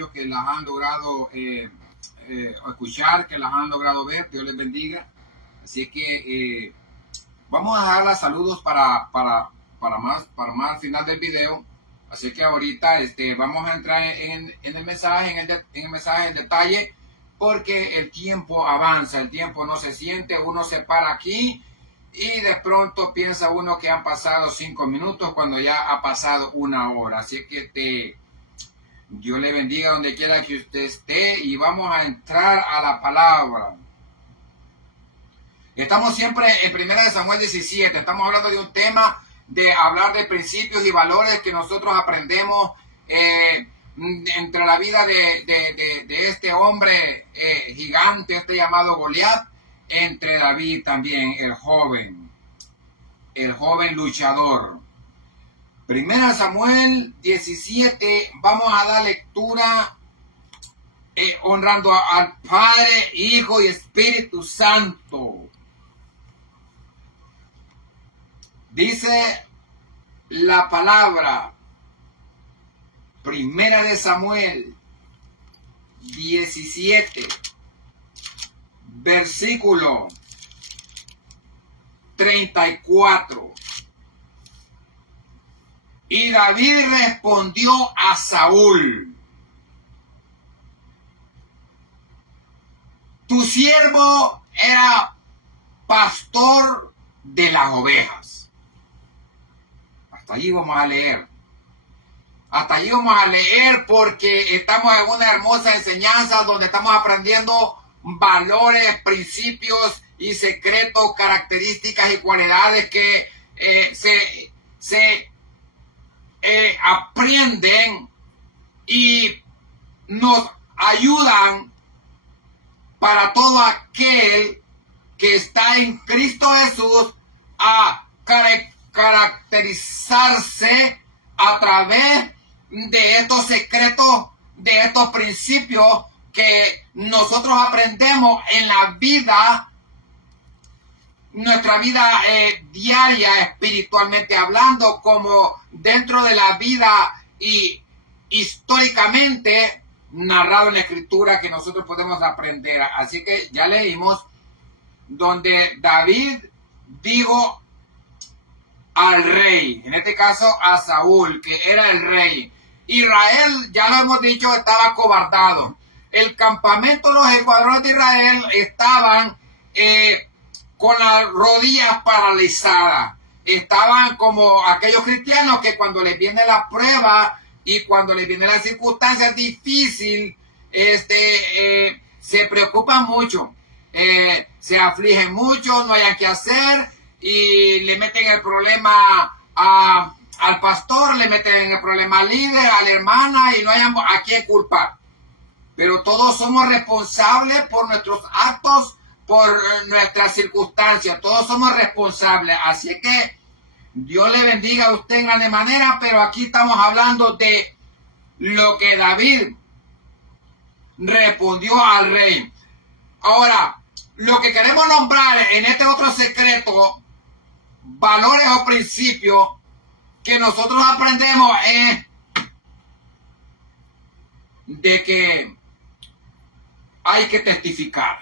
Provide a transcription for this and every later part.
aquellos que las han logrado escuchar, que las han logrado ver. Dios les bendiga. Así que vamos a dejar los saludos para más al final del video. Así que ahorita vamos a entrar en el mensaje, en detalle, porque el tiempo avanza, el tiempo no se siente, uno se para aquí y de pronto piensa uno que han pasado 5 minutos cuando ya ha pasado 1 hora. Así que Dios le bendiga donde quiera que usted esté y vamos a entrar a la palabra. Estamos siempre en 1 Samuel 17, estamos hablando de un tema de hablar de principios y valores que nosotros aprendemos entre la vida de este hombre gigante, llamado Goliat, entre David también, el joven luchador. 1 Samuel 17, vamos a dar lectura honrando al Padre, Hijo y Espíritu Santo. Dice la palabra, 1 Samuel 17, versículo 34. Y David respondió a Saúl: tu siervo era pastor de las ovejas. Hasta allí vamos a leer. Hasta allí vamos a leer porque estamos en una hermosa enseñanza donde estamos aprendiendo valores, principios y secretos, características y cualidades que se aprenden y nos ayudan para todo aquel que está en Cristo Jesús a caracterizarse a través de estos secretos, de estos principios que nosotros aprendemos en la vida, nuestra vida diaria, espiritualmente hablando, como dentro de la vida y históricamente narrado en la escritura que nosotros podemos aprender. Así que ya leímos donde David dijo al rey, en este caso a Saúl, que era el rey. Israel, ya lo hemos dicho, estaba acobardado. El campamento, los escuadrones de Israel estaban con las rodillas paralizadas. Estaban como aquellos cristianos que cuando les viene la prueba y cuando les viene la circunstancia difícil, se preocupan mucho, se afligen mucho, no hayan qué hacer y le meten el problema al pastor, le meten el problema al líder, a la hermana y no hayan a quién culpar. Pero todos somos responsables por nuestros actos, por nuestras circunstancias, todos somos responsables. Así que Dios le bendiga a usted en grande manera, pero aquí estamos hablando de lo que David respondió al rey. Ahora, lo que queremos nombrar en este otro secreto, valores o principios que nosotros aprendemos es de que hay que testificar.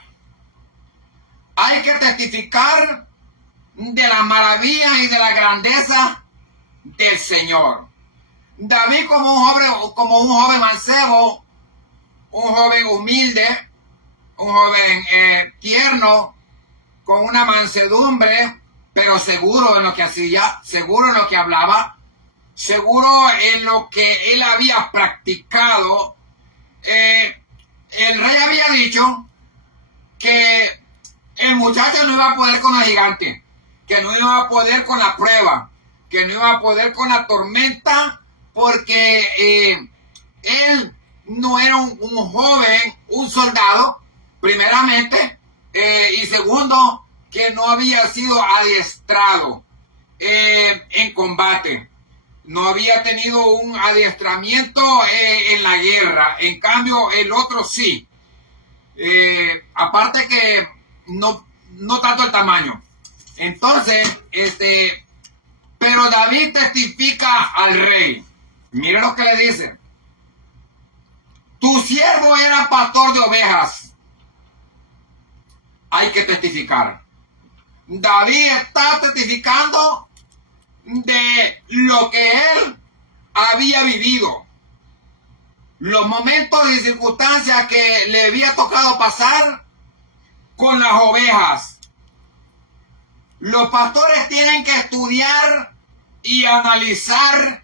Hay que testificar de la maravilla y de la grandeza del Señor. David como un joven mancebo, un joven humilde, un joven tierno, con una mansedumbre, pero seguro en lo que hacía, seguro en lo que hablaba, seguro en lo que él había practicado. El rey había dicho que el muchacho no iba a poder con los gigantes, que no iba a poder con la prueba, que no iba a poder con la tormenta, porque él no era un joven, un soldado, primeramente, y segundo, que no había sido adiestrado en combate. No había tenido un adiestramiento en la guerra. En cambio, el otro sí. Aparte que no tanto el tamaño. Entonces, pero David testifica al rey. Mire lo que le dice. Tu siervo era pastor de ovejas. Hay que testificar. David está testificando de lo que él había vivido. Los momentos y circunstancias que le había tocado pasar con las ovejas. Los pastores tienen que estudiar y analizar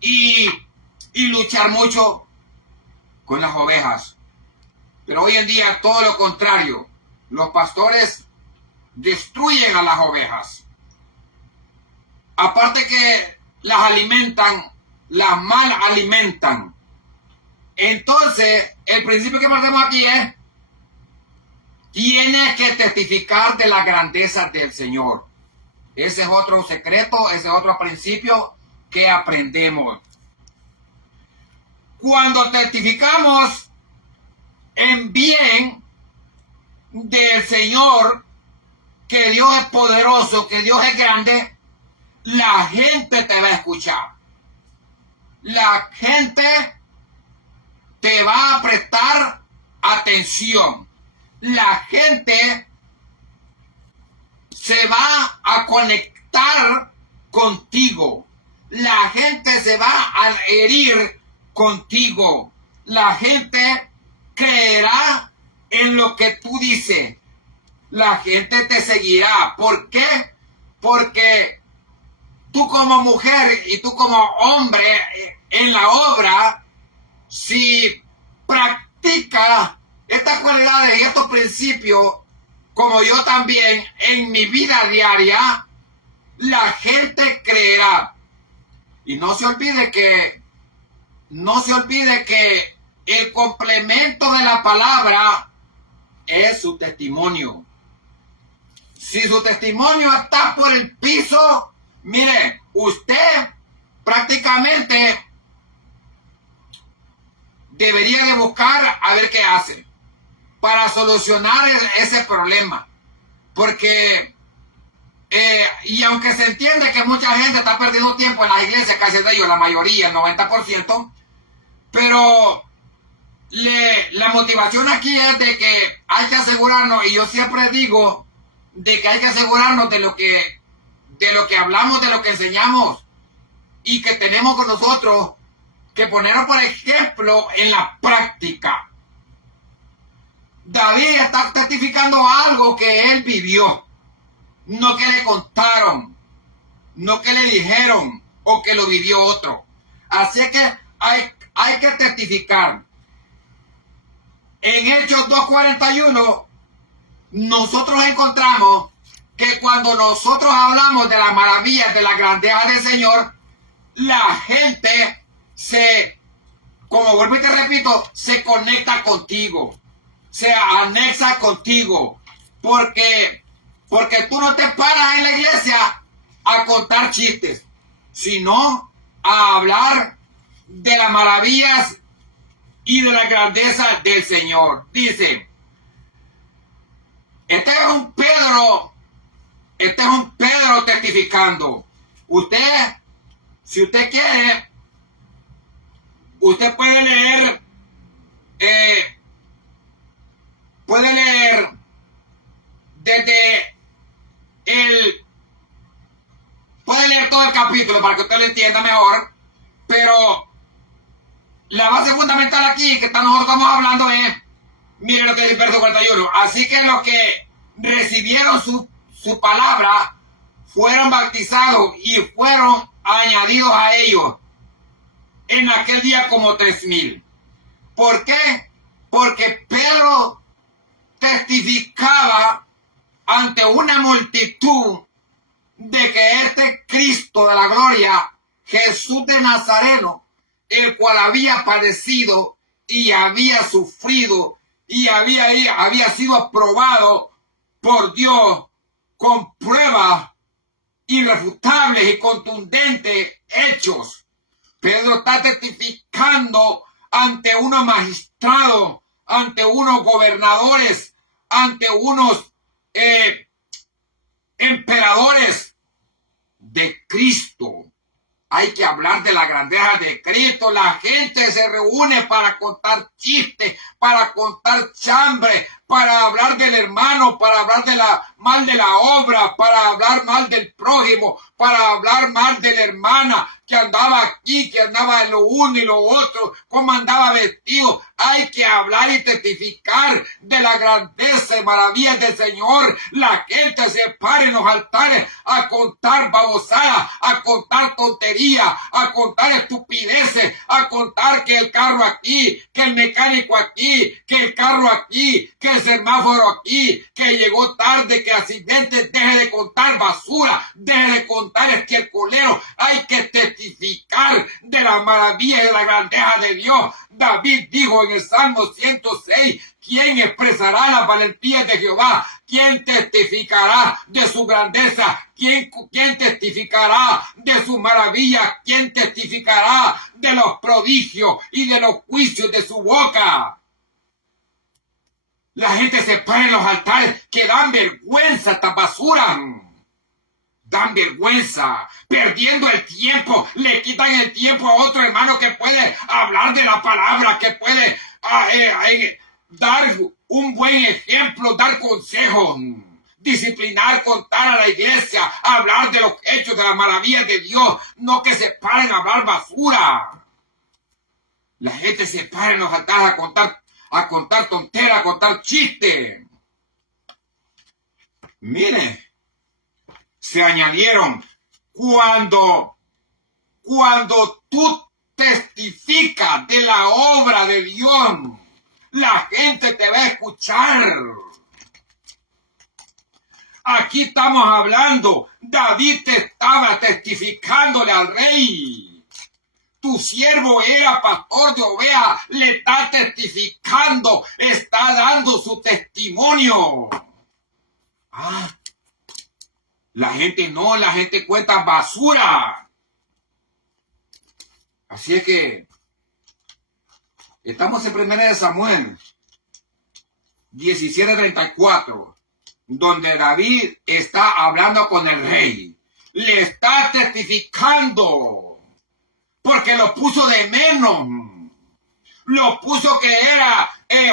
y luchar mucho con las ovejas. Pero hoy en día todo lo contrario. Los pastores destruyen a las ovejas. Aparte que las alimentan, las mal alimentan. Entonces, el principio que partemos aquí es: tienes que testificar de la grandeza del Señor. Ese es otro secreto, ese es otro principio que aprendemos. Cuando testificamos en bien del Señor, que Dios es poderoso, que Dios es grande, la gente te va a escuchar. La gente te va a prestar atención. La gente se va a conectar contigo. La gente se va a herir contigo. La gente creerá en lo que tú dices. La gente te seguirá. ¿Por qué? Porque tú como mujer y tú como hombre en la obra, si practicas estas cualidades y estos principios, como yo también en mi vida diaria, la gente creerá. Y no se olvide que el complemento de la palabra es su testimonio. Si su testimonio está por el piso, mire, usted prácticamente debería de buscar a ver qué hace para solucionar ese problema. Porque, y aunque se entiende que mucha gente está perdiendo tiempo en las iglesias, casi de ellos, la mayoría, el 90%, pero la motivación aquí es de que hay que asegurarnos, y yo siempre digo, de que hay que asegurarnos de lo que hablamos, de lo que enseñamos, y que tenemos con nosotros que ponernos, por ejemplo, en la práctica. David está testificando algo que él vivió, no que le contaron, no que le dijeron o que lo vivió otro. Así que hay que testificar. En Hechos 2:41 nosotros encontramos que cuando nosotros hablamos de las maravillas, de la grandeza del Señor, la gente como vuelvo y te repito, se conecta contigo, se anexa contigo, porque tú no te paras en la iglesia a contar chistes, sino a hablar de las maravillas y de la grandeza del Señor. Dice, este es un Pedro testificando. Usted, si usted quiere, usted puede leer puede leer todo el capítulo para que usted lo entienda mejor, pero la base fundamental aquí que nosotros estamos hablando es, miren lo que dice el verso 41, así que los que recibieron su palabra fueron bautizados y fueron añadidos a ellos en aquel día como 3,000. ¿Por qué? Porque Pedro testificaba ante una multitud de que este Cristo de la gloria, Jesús de Nazareno, el cual había padecido y había sufrido y había sido aprobado por Dios con pruebas irrefutables y contundentes hechos. Pedro está testificando ante unos magistrados, ante unos gobernadores, ante unos emperadores de Cristo. Hay que hablar de la grandeza de Cristo. La gente se reúne para contar chistes, para contar chambre, para hablar del hermano, para hablar mal de la obra, para hablar mal del prójimo, para hablar mal de la hermana que andaba aquí, que andaba en lo uno y lo otro, cómo andaba vestido. Hay que hablar y testificar de la grandeza y maravillas del Señor. La gente se para en los altares a contar babosadas, a contar tonterías, a contar estupideces, a contar que el carro aquí, que el mecánico aquí, que el carro aquí, que el semáforo aquí, que llegó tarde, que accidente. Deje de contar basura, deje de contar estiércolero. Hay que testificar de la maravilla y de la grandeza de Dios. David dijo en el Salmo 106, ¿quién expresará las valentías de Jehová? ¿Quién testificará de su grandeza? ¿Quién testificará de sus maravillas? ¿Quién testificará de los prodigios y de los juicios de su boca? La gente se para en los altares que dan vergüenza, esta basura. Dan vergüenza, perdiendo el tiempo, le quitan el tiempo a otro hermano que puede hablar de la palabra, que puede dar un buen ejemplo, dar consejos, disciplinar, contar a la iglesia, hablar de los hechos, de las maravillas de Dios, no que se paren a hablar basura. La gente se para en los altares a contar tonteras, a contar chistes. Mire, se añadieron cuando tú testificas de la obra de Dios, la gente te va a escuchar. Aquí estamos hablando, David te estaba testificándole al rey. Tu siervo era pastor de ovejas, le está testificando, está dando su testimonio. La gente no, la gente cuenta basura. Así es que estamos en 1 Samuel 17:34, donde David está hablando con el rey. Le está testificando, porque lo puso de menos. Lo puso que era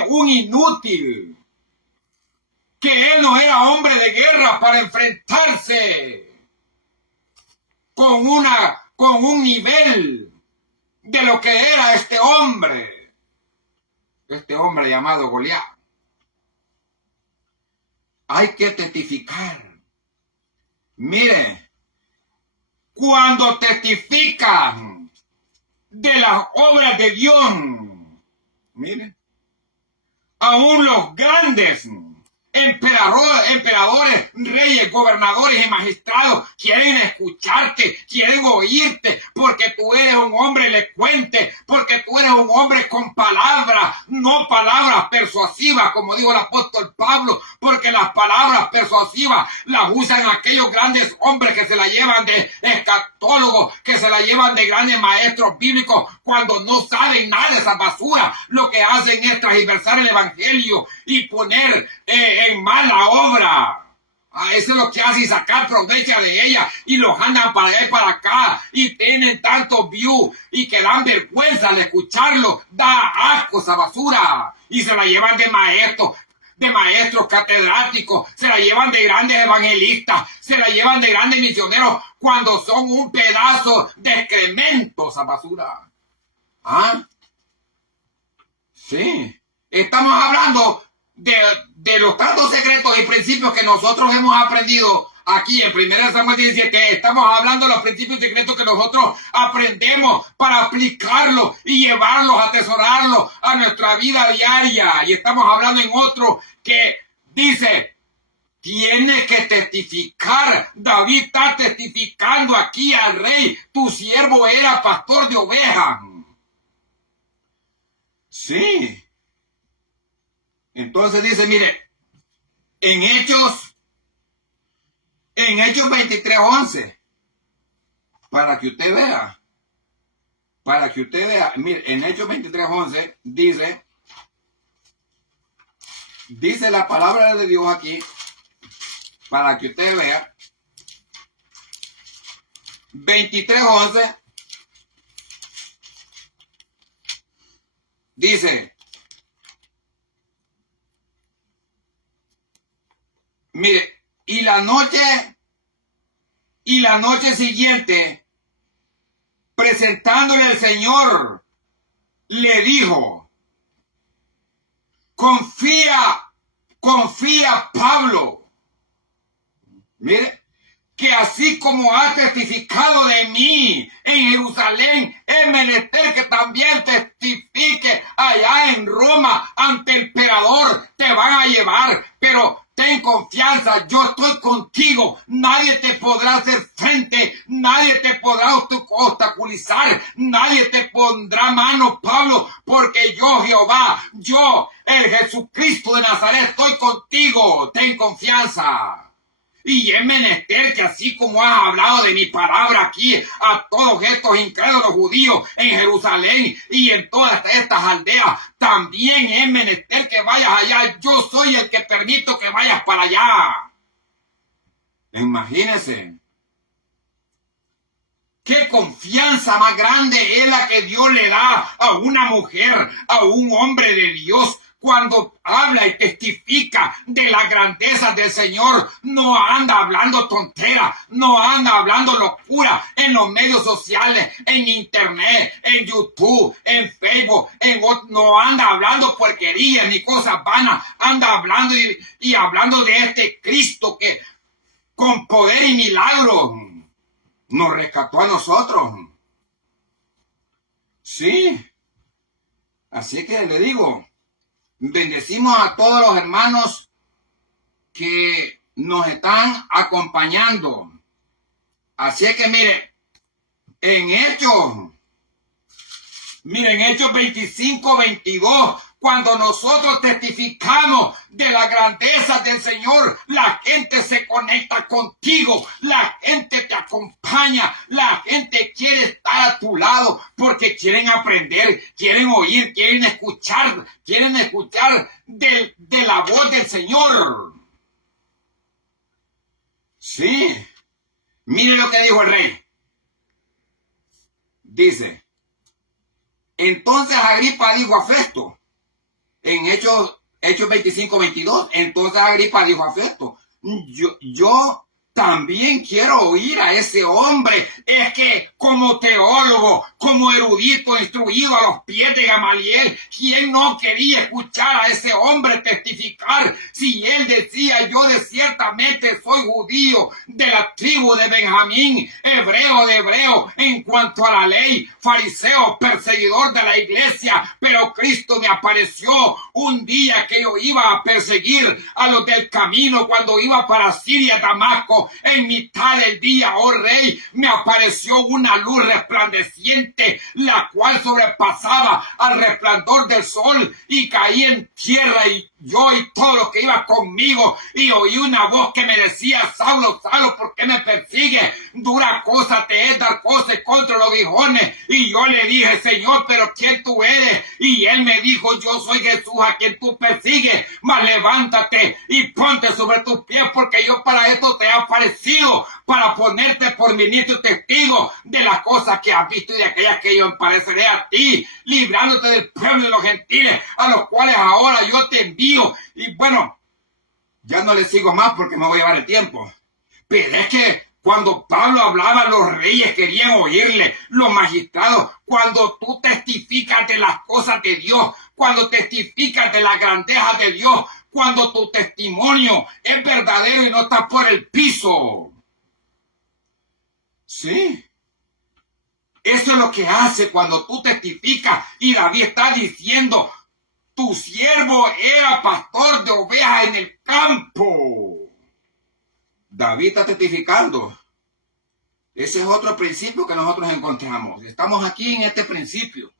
un inútil. Que él no era hombre de guerra para enfrentarse con un nivel de lo que era este hombre llamado Goliat. Hay que testificar. Mire, cuando testifican de las obras de Dios, mire, aún los grandes emperadores, reyes, gobernadores y magistrados quieren escucharte, quieren oírte, porque tú eres un hombre elocuente, porque tú eres un hombre con palabras, no palabras persuasivas, como dijo el apóstol Pablo, porque las palabras persuasivas las usan aquellos grandes hombres que se la llevan de escatólogos, que se la llevan de grandes maestros bíblicos, cuando no saben nada de esa basura. Lo que hacen es transversar el evangelio y poner en mala obra. Eso es lo que hace, y sacar provecho de ella, y los andan para allá y para acá, y tienen tantos views, y que dan vergüenza al escucharlo. Da asco esa basura, y se la llevan de maestros catedráticos, se la llevan de grandes evangelistas, se la llevan de grandes misioneros, cuando son un pedazo de excremento esa basura. Sí, estamos hablando de los tantos secretos y principios que nosotros hemos aprendido aquí en 1 Samuel 17. Estamos hablando de los principios y secretos que nosotros aprendemos para aplicarlos y llevarlos, atesorarlos a nuestra vida diaria. Y estamos hablando en otro que dice, tiene que testificar. David está testificando aquí al rey, tu siervo era pastor de ovejas. Sí. Entonces dice, mire, en Hechos 23:11, para que usted vea, mire, en Hechos 23:11 dice la palabra de Dios aquí, para que usted vea, 23:11, Dice, mire, y la noche siguiente, presentándole el Señor, le dijo, confía Pablo, mire, que así como ha testificado de mí en Jerusalén, es menester que también testifique allá en Roma ante el emperador. Te van a llevar, pero ten confianza, yo estoy contigo. Nadie te podrá hacer frente, nadie te podrá obstaculizar, nadie te pondrá mano, Pablo, porque yo, Jehová, yo, el Jesucristo de Nazaret, estoy contigo. Ten confianza. Y es menester que así como has hablado de mi palabra aquí a todos estos incrédulos judíos en Jerusalén y en todas estas aldeas, también es menester que vayas allá. Yo soy el que permito que vayas para allá. Imagínense. Qué confianza más grande es la que Dios le da a una mujer, a un hombre de Dios. Cuando habla y testifica de la grandeza del Señor, no anda hablando tonteras, no anda hablando locura en los medios sociales, en internet, en YouTube, en Facebook, no anda hablando porquerías ni cosas vanas, anda hablando y hablando de este Cristo que con poder y milagros nos rescató a nosotros. Sí, así que le digo, bendecimos a todos los hermanos que nos están acompañando. Así que mire, en Hechos 25, 22, cuando nosotros testificamos de la grandeza del Señor, la gente se conecta contigo, la gente te acompaña, la gente quiere estar a tu lado porque quieren aprender, quieren oír, quieren escuchar de la voz del Señor. Sí, mire lo que dijo el rey. Dice, entonces Agripa dijo a Festo, en Hechos 25, 22, entonces Agripa dijo a Festo, yo también quiero oír a ese hombre. Es que como teólogo, como erudito, instruido a los pies de Gamaliel, ¿quién no quería escuchar a ese hombre testificar? Si él decía, yo de ciertamente soy judío de la tribu de Benjamín, hebreo de hebreo, en cuanto a la ley, fariseo, perseguidor de la iglesia, pero Cristo me apareció un día que yo iba a perseguir a los del camino cuando iba para Siria, Damasco. En mitad del día, oh rey, me apareció una luz resplandeciente, la cual sobrepasaba al resplandor del sol y caí en tierra, y yo y todos los que iban conmigo, y oí una voz que me decía, Saulo, Saulo, ¿por qué me persigues? Dura cosa te es dar cosas contra los aguijones. Y yo le dije, Señor, ¿pero quién tú eres? Y él me dijo, yo soy Jesús a quien tú persigues, mas levántate y ponte sobre tus pies, porque yo para esto te he aparecido, para ponerte por ministro y testigo de las cosas que has visto y de aquellas que yo apareceré a ti, librándote del pueblo de los gentiles, a los cuales ahora yo te envío. Y bueno, ya no le sigo más porque me voy a llevar el tiempo. Pero es que cuando Pablo hablaba, los reyes querían oírle, los magistrados. Cuando tú testificas de las cosas de Dios, cuando testificas de la grandeza de Dios, cuando tu testimonio es verdadero y no está por el piso. Sí. Eso es lo que hace cuando tú testificas. Y David está diciendo, tu siervo era pastor de ovejas en el campo. David está testificando. Ese es otro principio que nosotros encontramos. Estamos aquí en este principio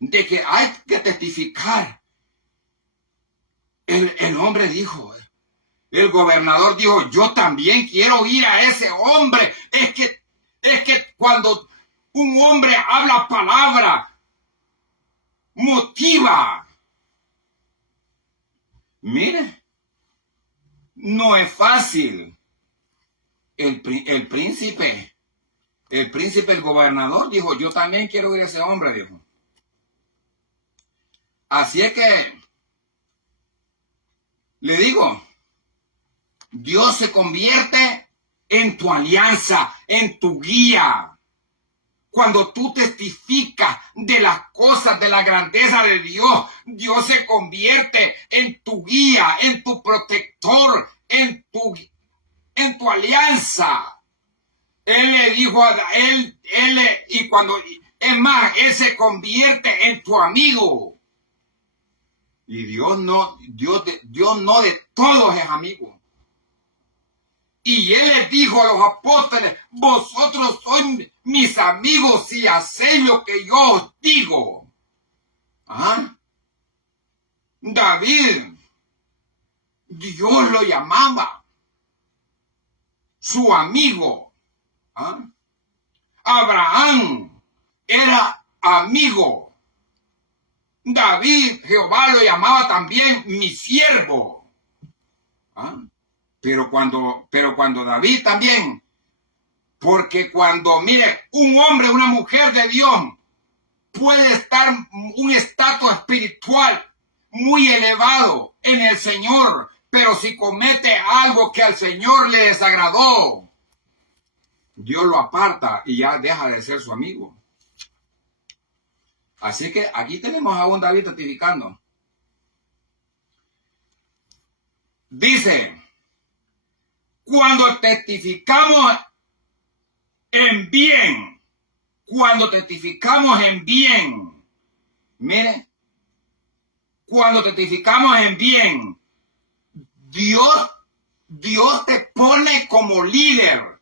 de que hay que testificar. El hombre dijo, el gobernador dijo, yo también quiero ir a ese hombre. Es que cuando un hombre habla palabra, motiva. Mire, no es fácil. El príncipe, el gobernador dijo, yo también quiero ir a ese hombre, dijo. Así es que, le digo, Dios se convierte en tu alianza, en tu guía. Cuando tú testificas de las cosas, de la grandeza de Dios, Dios se convierte en tu guía, en tu protector, en tu alianza. Él le dijo a él, y cuando, es más, Él se convierte en tu amigo. Y Dios no de todos es amigo. Y Él les dijo a los apóstoles, vosotros sois mis amigos si hacéis lo que yo os digo. ¿Ah? David, Dios lo llamaba su amigo. ¿Ah? Abraham era amigo. David, Jehová lo llamaba también mi siervo. ¿Ah? Pero cuando David también, porque cuando, mire, un hombre, una mujer de Dios puede estar un estatus espiritual muy elevado en el Señor, pero si comete algo que al Señor le desagradó, Dios lo aparta y ya deja de ser su amigo. Así que aquí tenemos a un David testificando. Dice, cuando testificamos en bien, mire, cuando testificamos en bien, Dios te pone como líder.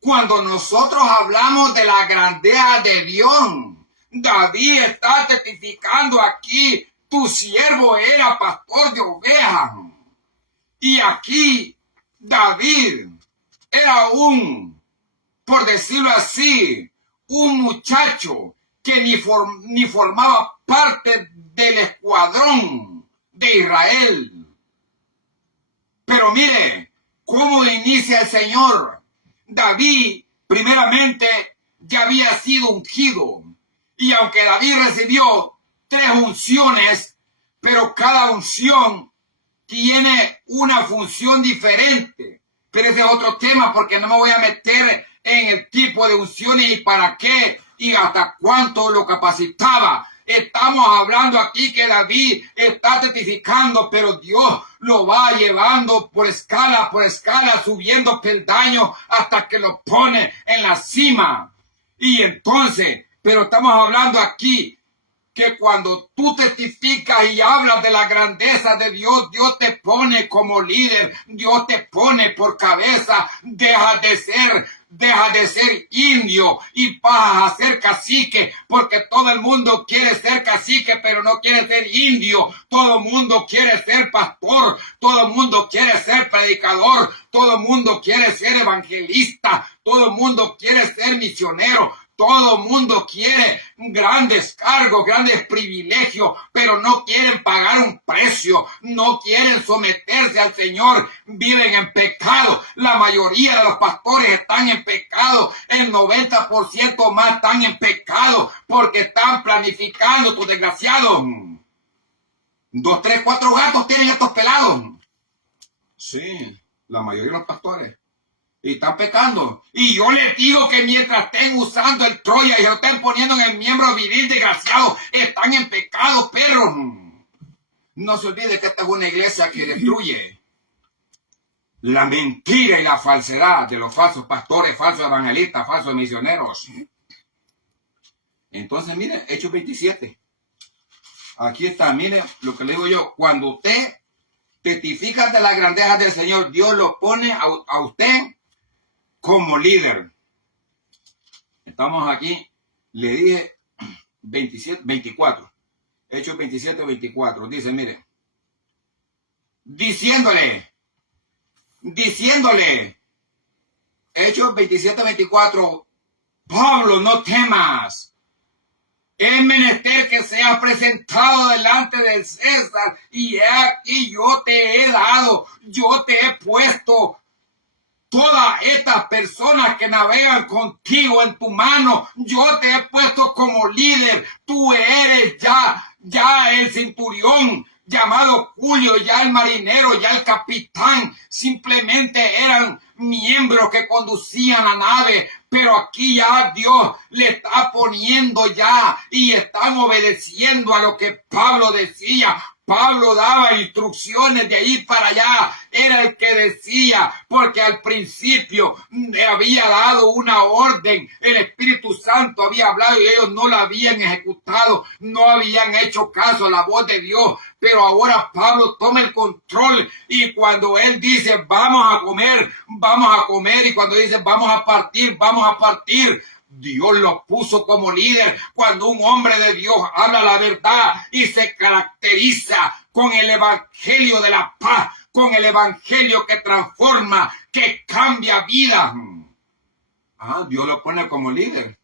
Cuando nosotros hablamos de la grandeza de Dios, David está testificando aquí, tu siervo era pastor de ovejas. Y aquí David era por decirlo así, un muchacho que ni formaba parte del escuadrón de Israel. Pero mire, ¿cómo inicia el Señor? David, primeramente, ya había sido ungido. Y aunque David recibió 3 unciones, pero cada unción tiene una función diferente. Pero ese es otro tema porque no me voy a meter en el tipo de unciones y para qué y hasta cuánto lo capacitaba. Estamos hablando aquí que David está testificando, pero Dios lo va llevando por escala, subiendo peldaños hasta que lo pone en la cima. Y entonces, pero estamos hablando aquí que cuando tú testificas y hablas de la grandeza de Dios, Dios te pone como líder, Dios te pone por cabeza, deja de ser indio y vas a ser cacique, porque todo el mundo quiere ser cacique, pero no quiere ser indio. Todo el mundo quiere ser pastor, todo el mundo quiere ser predicador, todo el mundo quiere ser evangelista, todo el mundo quiere ser misionero. Todo el mundo quiere grandes cargos, grandes privilegios, pero no quieren pagar un precio, no quieren someterse al Señor, viven en pecado. La mayoría de los pastores están en pecado, el 90% más están en pecado porque están planificando, tus desgraciados. 2, 3, 4 gatos tienen estos pelados. Sí, la mayoría de los pastores. Y están pecando. Y yo les digo que mientras estén usando el Troya y lo estén poniendo en el miembro viril desgraciado, están en pecado, perros. No se olvide que esta es una iglesia que destruye la mentira y la falsedad de los falsos pastores, falsos evangelistas, falsos misioneros. Entonces, miren, Hechos 27. Aquí está, miren lo que le digo yo. Cuando usted testifica de la grandeza del Señor, Dios lo pone a usted como líder. Estamos aquí, le dije 24. Hechos 27, 24. Dice, mire, diciéndole, Hechos 27, 24, Pablo, no temas. Es menester que seas presentado delante del César, y aquí yo te he dado, yo te he puesto todas estas personas que navegan contigo en tu mano, yo te he puesto como líder. Tú eres ya centurión llamado Julio, ya el marinero, ya el capitán, simplemente eran miembros que conducían la nave, pero aquí ya Dios le está poniendo ya y están obedeciendo a lo que Pablo decía. Pablo daba instrucciones de ahí para allá, era el que decía, porque al principio le había dado una orden, el Espíritu Santo había hablado y ellos no la habían ejecutado, no habían hecho caso a la voz de Dios, pero ahora Pablo toma el control y cuando él dice vamos a comer, y cuando dice vamos a partir, Dios lo puso como líder. Cuando un hombre de Dios habla la verdad y se caracteriza con el evangelio de la paz, con el evangelio que transforma, que cambia vida, Dios lo pone como líder.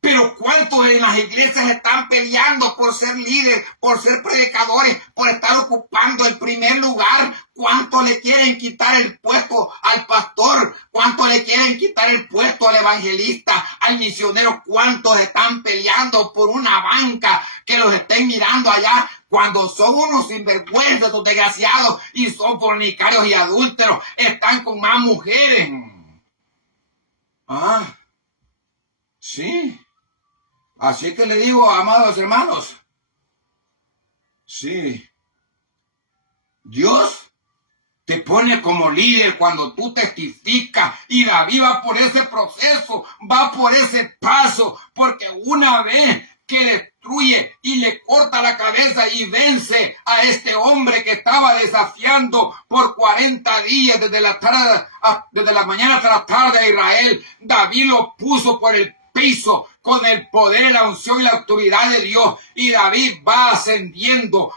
Pero ¿cuántos en las iglesias están peleando por ser líderes, por ser predicadores, por estar ocupando el primer lugar? ¿Cuántos le quieren quitar el puesto al pastor? ¿Cuántos le quieren quitar el puesto al evangelista, al misionero? ¿Cuántos están peleando por una banca que los estén mirando allá? Cuando son unos sinvergüenzas, estos desgraciados, y son fornicarios y adúlteros, están con más mujeres. Sí. Así que le digo, amados hermanos, sí, Dios te pone como líder cuando tú testificas y David va por ese proceso, va por ese paso, porque una vez que destruye y le corta la cabeza y vence a este hombre que estaba desafiando por 40 días desde la mañana hasta la tarde a Israel, David lo puso por el piso con el poder, la unción y la autoridad de Dios, y David va ascendiendo.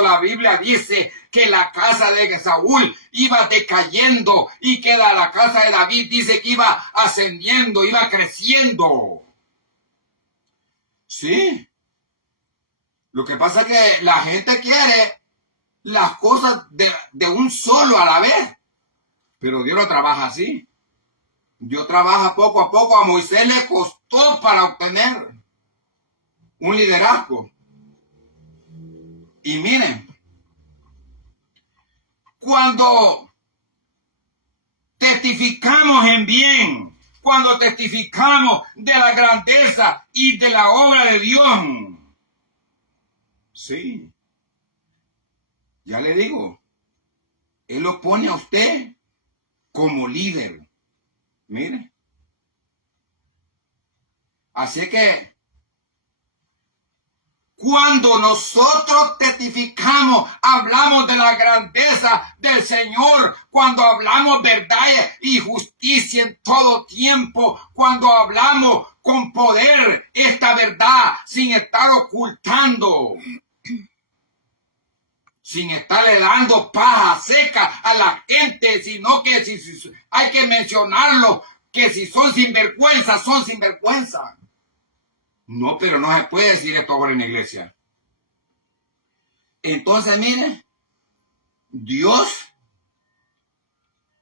La Biblia dice que la casa de Saúl iba decayendo y que la casa de David dice que iba ascendiendo, iba creciendo. Sí. Lo que pasa es que la gente quiere las cosas de un solo a la vez, pero Dios no trabaja así. Dios trabaja poco a poco. A Moisés le costó para obtener un liderazgo. Y miren, cuando testificamos en bien, cuando testificamos de la grandeza y de la obra de Dios, sí, ya le digo, Él lo pone a usted como líder. Mire. Así que cuando nosotros testificamos, hablamos de la grandeza del Señor, cuando hablamos verdad y justicia en todo tiempo, cuando hablamos con poder esta verdad sin estar ocultando, sin estarle dando paja seca a la gente, sino que si hay que mencionarlo, que si son sinvergüenza, son sinvergüenza. No, pero no se puede decir esto ahora en la iglesia. Entonces, mire, Dios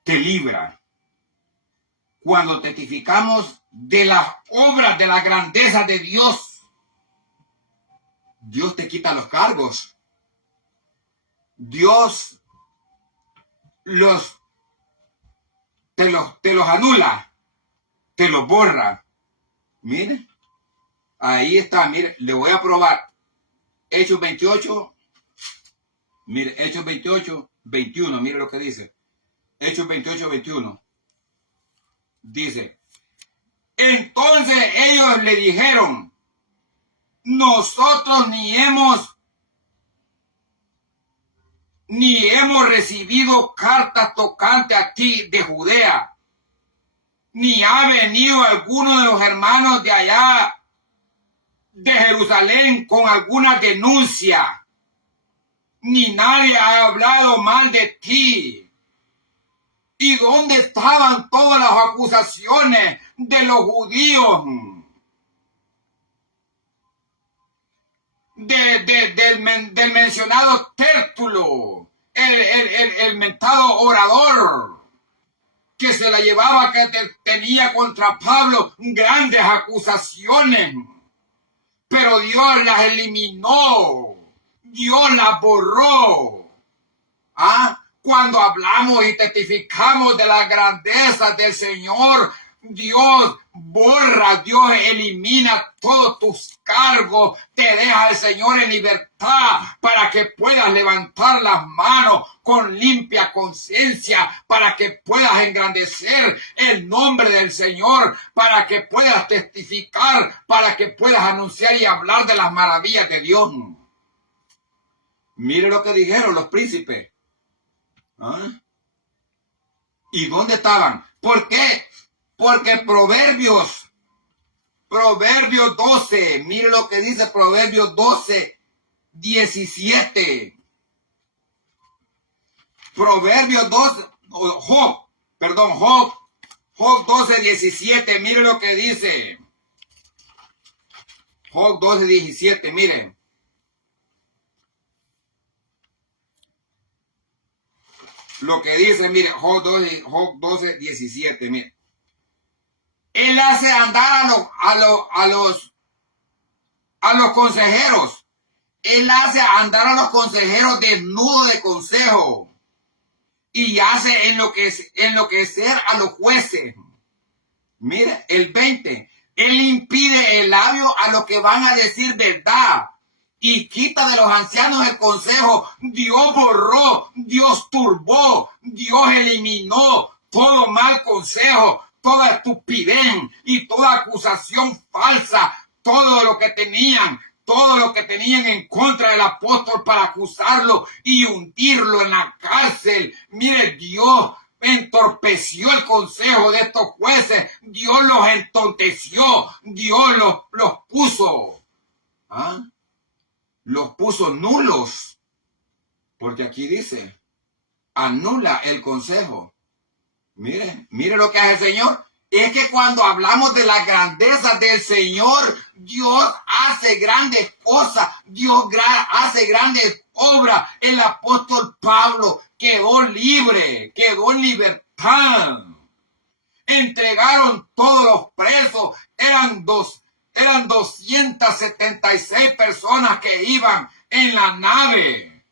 te libra cuando testificamos de las obras, de la grandeza de Dios. Dios te quita los cargos. Dios te los anula, te los borra. Mire, ahí está, mire, le voy a probar. Hechos 28, mire, Hechos 28, 21, mire lo que dice. Hechos 28, 21. Dice, entonces ellos le dijeron, nosotros ni hemos recibido cartas tocantes a ti de Judea, ni ha venido alguno de los hermanos de allá de Jerusalén con alguna denuncia, ni nadie ha hablado mal de ti. ¿Y dónde estaban todas las acusaciones de los judíos? Del mencionado Tértulo, el mentado orador, que se la llevaba, que tenía contra Pablo grandes acusaciones. pero Dios las eliminó. Dios las borró. Cuando hablamos y testificamos de la grandeza del Señor, Dios borra, Dios elimina todos tus cargos, te deja el Señor en libertad para que puedas levantar las manos con limpia conciencia, para que puedas engrandecer el nombre del Señor, para que puedas testificar, para que puedas anunciar y hablar de las maravillas de Dios. Mire lo que dijeron los príncipes. ¿Y dónde estaban? ¿Por qué? Porque Proverbios 12, mire lo que dice Proverbios 12, 17. Proverbios 12, Job 12, 17, mire lo que dice. Job 12, 17, miren. Lo que dice, mire, Job 12, 17, mire. Él hace andar a los consejeros. Él hace andar a los consejeros desnudos de consejo. Y hace enloquecer a los jueces. Mire, el 20. Él impide el labio a los que van a decir verdad. Y quita de los ancianos el consejo. Dios borró, Dios turbó, Dios eliminó todo mal consejo, toda estupidez y toda acusación falsa, todo lo que tenían en contra del apóstol para acusarlo y hundirlo en la cárcel. Mire, Dios entorpeció el consejo de estos jueces, Dios los entonteció, Dios los puso. Los puso nulos, porque aquí dice, anula el consejo. Mire lo que hace el Señor. Es que cuando hablamos de la grandeza del Señor, Dios hace grandes cosas, Dios hace grandes obras. El apóstol Pablo quedó libre, quedó en libertad. Entregaron todos los presos, eran 276 personas que iban en la nave.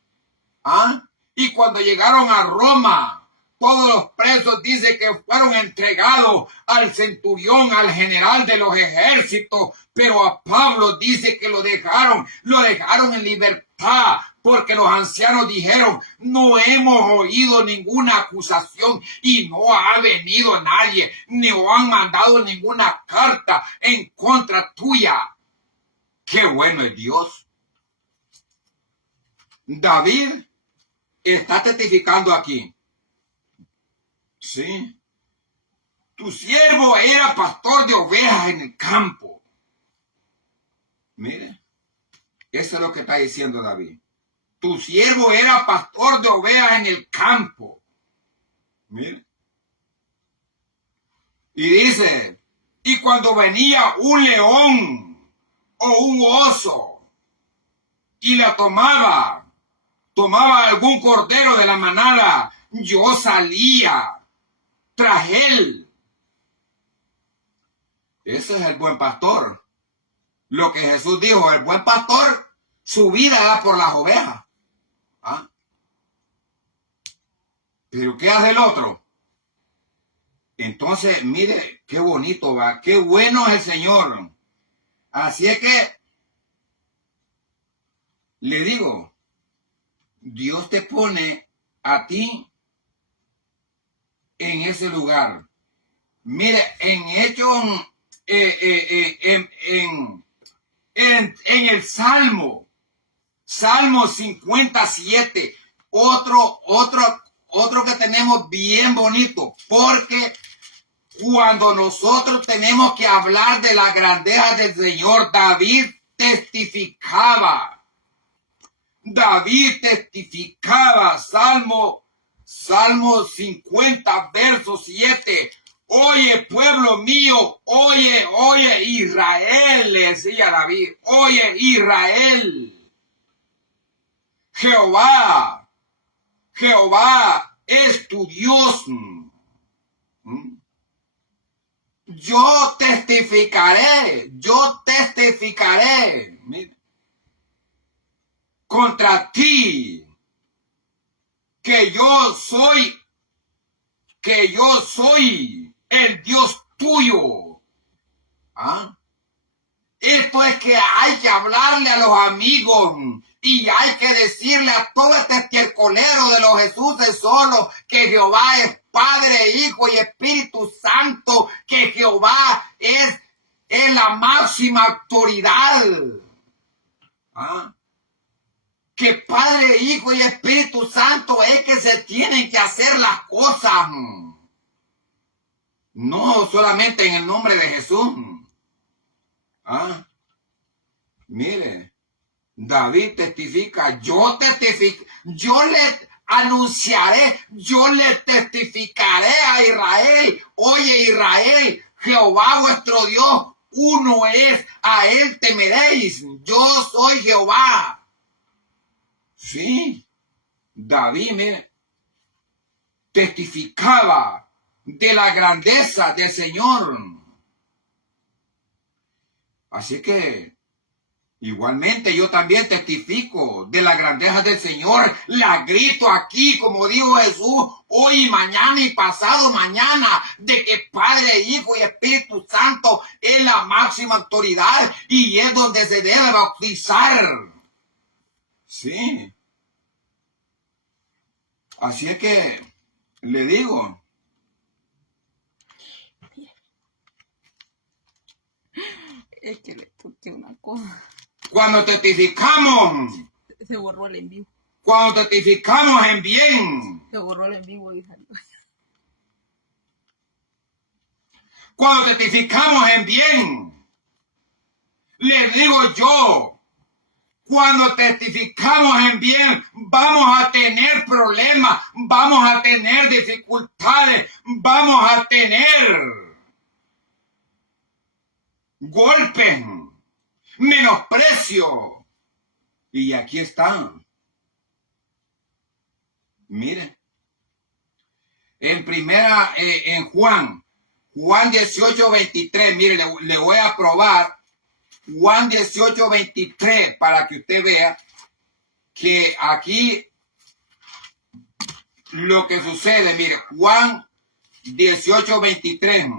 Y cuando llegaron a Roma, todos los presos dice que fueron entregados al centurión, al general de los ejércitos, pero a Pablo dice que lo dejaron en libertad, porque los ancianos dijeron, no hemos oído ninguna acusación y no ha venido nadie, ni han mandado ninguna carta en contra tuya. ¡Qué bueno es Dios! David está testificando aquí. Sí. Tu siervo era pastor de ovejas en el campo. Mire, eso es lo que está diciendo David. Tu siervo era pastor de ovejas en el campo. Mire. Y dice, y cuando venía un león o un oso y la tomaba algún cordero de la manada, yo salía tras él. Ese es el buen pastor. Lo que Jesús dijo, el buen pastor, su vida da por las ovejas. Pero ¿qué hace el otro? Entonces, mire, qué bonito va, qué bueno es el Señor. Así es que, le digo, Dios te pone a ti en ese lugar. Mire, en Hechos, en el Salmo 57, otro que tenemos bien bonito, porque cuando nosotros tenemos que hablar de la grandeza del Señor, David testificaba, Salmo 50, verso 7. Oye, pueblo mío, oye, Israel, le decía David, oye, Israel. Jehová es tu Dios. yo testificaré contra ti que yo soy el Dios tuyo. ¿Ah? Esto es que hay que hablarle a los amigos y hay que decirle a todo este estiércolero de los Jesuses solo que Jehová es Padre, Hijo y Espíritu Santo, que Jehová es la máxima autoridad. ¿Ah? Que Padre, Hijo y Espíritu Santo es que se tienen que hacer las cosas. No solamente en el nombre de Jesús. ¿Ah? Mire, David testifica, yo le anunciaré, yo le testificaré a Israel. Oye, Israel, Jehová vuestro Dios, uno es, a él temeréis. Yo soy Jehová. Sí, David, mire, testificaba de la grandeza del Señor. Así que igualmente yo también testifico de la grandeza del Señor. La grito aquí, como dijo Jesús, hoy y mañana y pasado mañana, de que Padre, Hijo y Espíritu Santo es la máxima autoridad y es donde se debe bautizar. Sí. Así es que le digo. Es que le toqué una cosa. Cuando testificamos. Se borró el en vivo. Cuando testificamos en bien. Se borró el en vivo y salió. Cuando testificamos en bien. Le digo yo. Cuando testificamos en bien, vamos a tener problemas, vamos a tener dificultades, vamos a tener golpes, menosprecio. Y aquí están. Miren. En Juan 18:23, mire, le voy a probar Juan 18:23 para que usted vea que aquí lo que sucede, mire, Juan 18:23.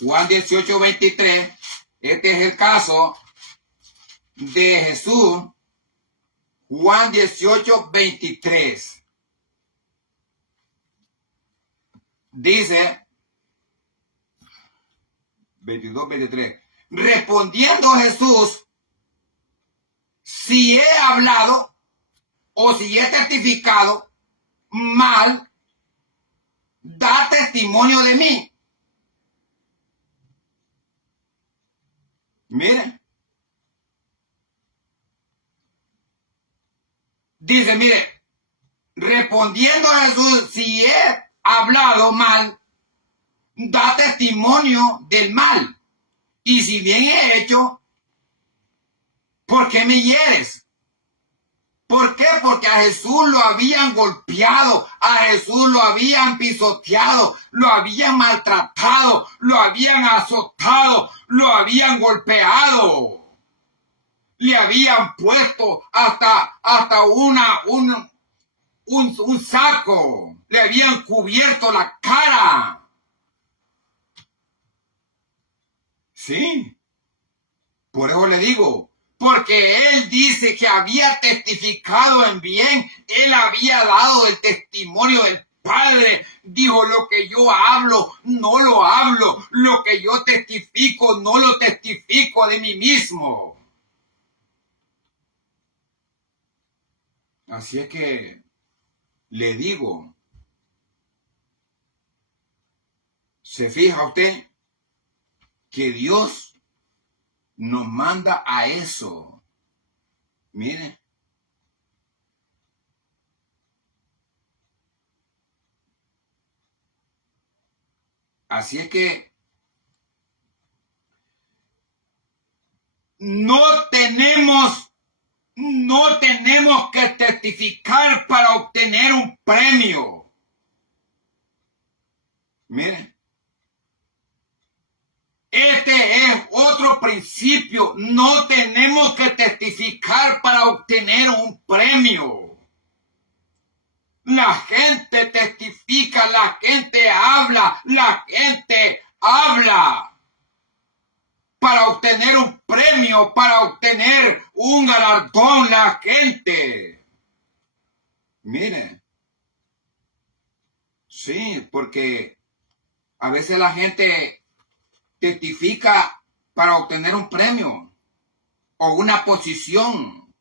Juan 18:23, este es el caso de Jesús. Juan 18:23. Dice 22-23. Respondiendo Jesús, si he hablado o si he testificado mal, da testimonio de mí. Mire. Dice, mire, respondiendo a Jesús, si he hablado mal, da testimonio del mal. Y si bien he hecho, ¿por qué me hieres? ¿Por qué? Porque a Jesús lo habían golpeado, a Jesús lo habían pisoteado, lo habían maltratado, lo habían azotado, lo habían golpeado. Le habían puesto hasta un saco, le habían cubierto la cara. Sí, por eso le digo, porque él dice que había testificado en bien, él había dado el testimonio del Padre. Dijo, lo que yo hablo, no lo hablo, lo que yo testifico, no lo testifico de mí mismo. Así es que le digo, ¿se fija usted que Dios nos manda a eso? Mire. Así es que no tenemos que testificar para obtener un premio. Miren. Este es otro principio. No tenemos que testificar para obtener un premio. La gente testifica, la gente habla para obtener un premio, para obtener un galardón, la gente. Miren. Sí, porque a veces la gente testifica para obtener un premio o una posición.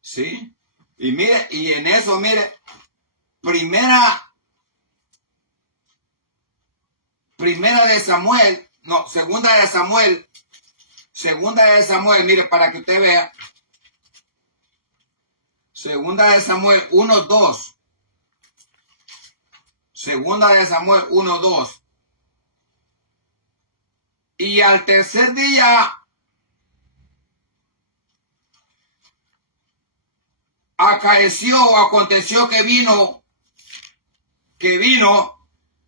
¿Sí? Y mire, y en eso, mire, segunda de Samuel, mire, para que usted vea. Segunda de Samuel 1:2. Segunda de Samuel 1:2. Y al tercer día aconteció que vino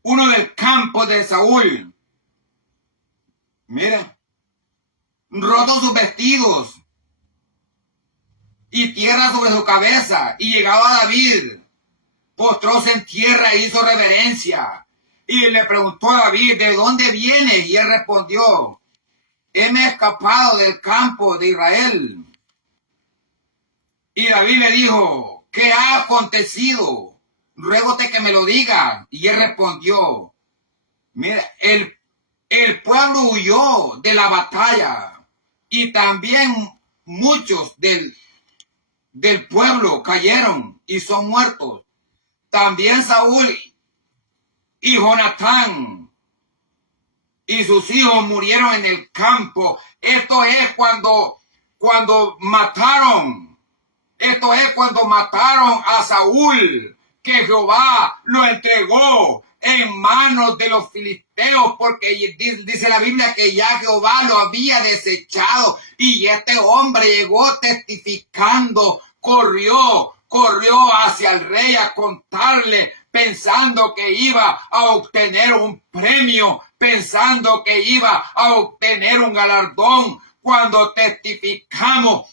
uno del campo de Saúl. Mira, roto sus vestidos y tierra sobre su cabeza, y llegado a David, postróse en tierra e hizo reverencia. Y le preguntó a David, ¿de dónde vienes? Y él respondió, heme escapado del campo de Israel. Y David le dijo, ¿qué ha acontecido? Ruégote que me lo diga. Y él respondió, mira, el pueblo huyó de la batalla, y también muchos del pueblo cayeron y son muertos. También Saúl y Jonatán y sus hijos murieron en el campo. Esto es cuando mataron a Saúl, que Jehová lo entregó en manos de los filisteos, porque dice la Biblia que ya Jehová lo había desechado, y este hombre llegó testificando, corrió hacia el rey a contarle, pensando que iba a obtener un premio, pensando que iba a obtener un galardón. Cuando testificamos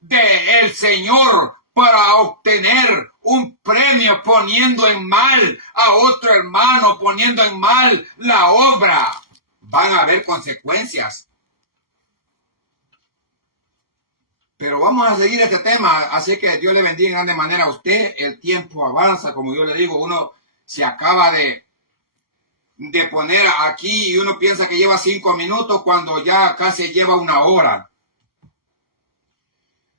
del Señor para obtener un premio, poniendo en mal a otro hermano, poniendo en mal la obra, van a haber consecuencias. Pero vamos a seguir este tema, así que Dios le bendiga en grande manera a usted. El tiempo avanza, como yo le digo, uno se acaba de poner aquí y uno piensa que lleva 5 minutos cuando ya casi lleva 1 hora.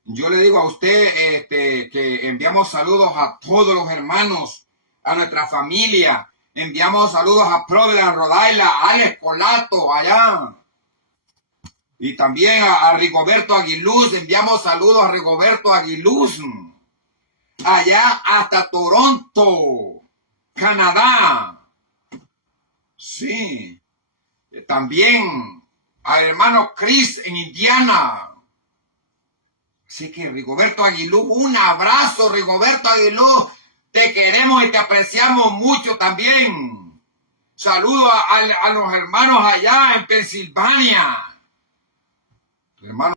Yo le digo a usted que enviamos saludos a todos los hermanos, a nuestra familia. Enviamos saludos a Providence, Rhode Island, a Alex Colato, allá. Y también a Rigoberto Aguiluz. Enviamos saludos a Rigoberto Aguiluz, allá hasta Toronto, Canadá. Sí. También al hermano Chris en Indiana. Así que Rigoberto Aguiluz, un abrazo, Rigoberto Aguiluz. Te queremos y te apreciamos mucho también. Saludos a los hermanos allá en Pensilvania. Hermano.